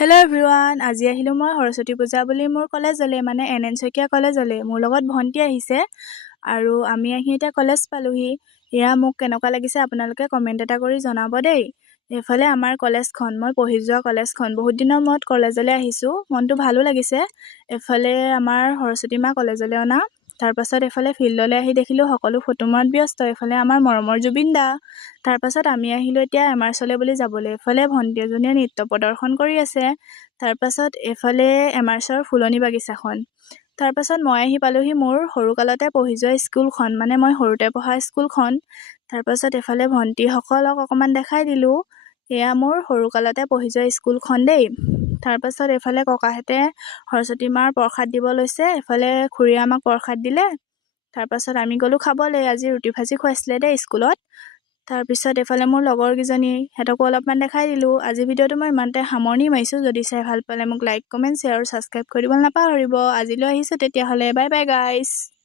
Hello' everyone, আজি আহিলোঁ মই সৰস্বতী পূজা বুলি মোৰ কলেজলৈ, মানে NN শইকীয়া কলেজলৈ। মোৰ লগত ভণ্টি আহিছে আৰু আমি আহি এতিয়া কলেজ পালোহি। এয়া মোক কেনেকুৱা লাগিছে আপোনালোকে কমেণ্ট এটা কৰি জনাব দেই। এইফালে আমাৰ কলেজখন, মই পঢ়ি যোৱা কলেজখন, বহুত দিনৰ মূৰত কলেজলৈ আহিছোঁ, মনটো ভালো লাগিছে। এফালে আমাৰ সৰস্বতী মা কলেজলৈ অনা, তাৰপাছত এফালে ফিল্ডলৈ আহি দেখিলোঁ সকলো ফটো মৰাত ব্যস্ত। এইফালে আমাৰ মৰমৰ জুবিন দা। তাৰপাছত আমি আহিলোঁ এতিয়া এমাৰ্চলৈ বুলি যাবলৈ। এইফালে ভণ্টি এজনীয়ে নৃত্য প্ৰদৰ্শন কৰি আছে। তাৰপাছত এইফালে এমাৰ্চৰ ফুলনি বাগিচাখন। তাৰপাছত মই আহি পালোহি মোৰ সৰুকালতে পঢ়ি যোৱা স্কুলখন, মানে মই সৰুতে পঢ়া স্কুলখন। তাৰপাছত এইফালে ভণ্টিসকলক অকণমান দেখাই দিলোঁ, এয়া মোৰ সৰুকালতে পঢ়ি যোৱা স্কুলখন দেই। তাৰপাছত এইফালে ককাহঁতে সৰস্বতী মাৰ প্ৰসাদ দিব লৈছে, এইফালে খুৰীয়ে আমাক প্ৰসাদ দিলে। তাৰপাছত আমি গ'লোঁ খাবলৈ, আজি ৰুটি ভাজি খুৱাইছিলে দেই স্কুলত। তাৰপিছত এইফালে মোৰ লগৰকেইজনী, সিহঁতকো অলপমান দেখাই দিলোঁ। আজি ভিডিঅ'টো মই ইমানতে সামৰণি মাৰিছোঁ। যদি চাই ভাল পালে মোক লাইক, কমেণ্ট, শ্বেয়াৰ আৰু ছাবস্ক্ৰাইব কৰি দিবলৈ নাপাহৰিব। আজিলৈ আহিছোঁ তেতিয়াহ'লে, বাই বাই গাইছ।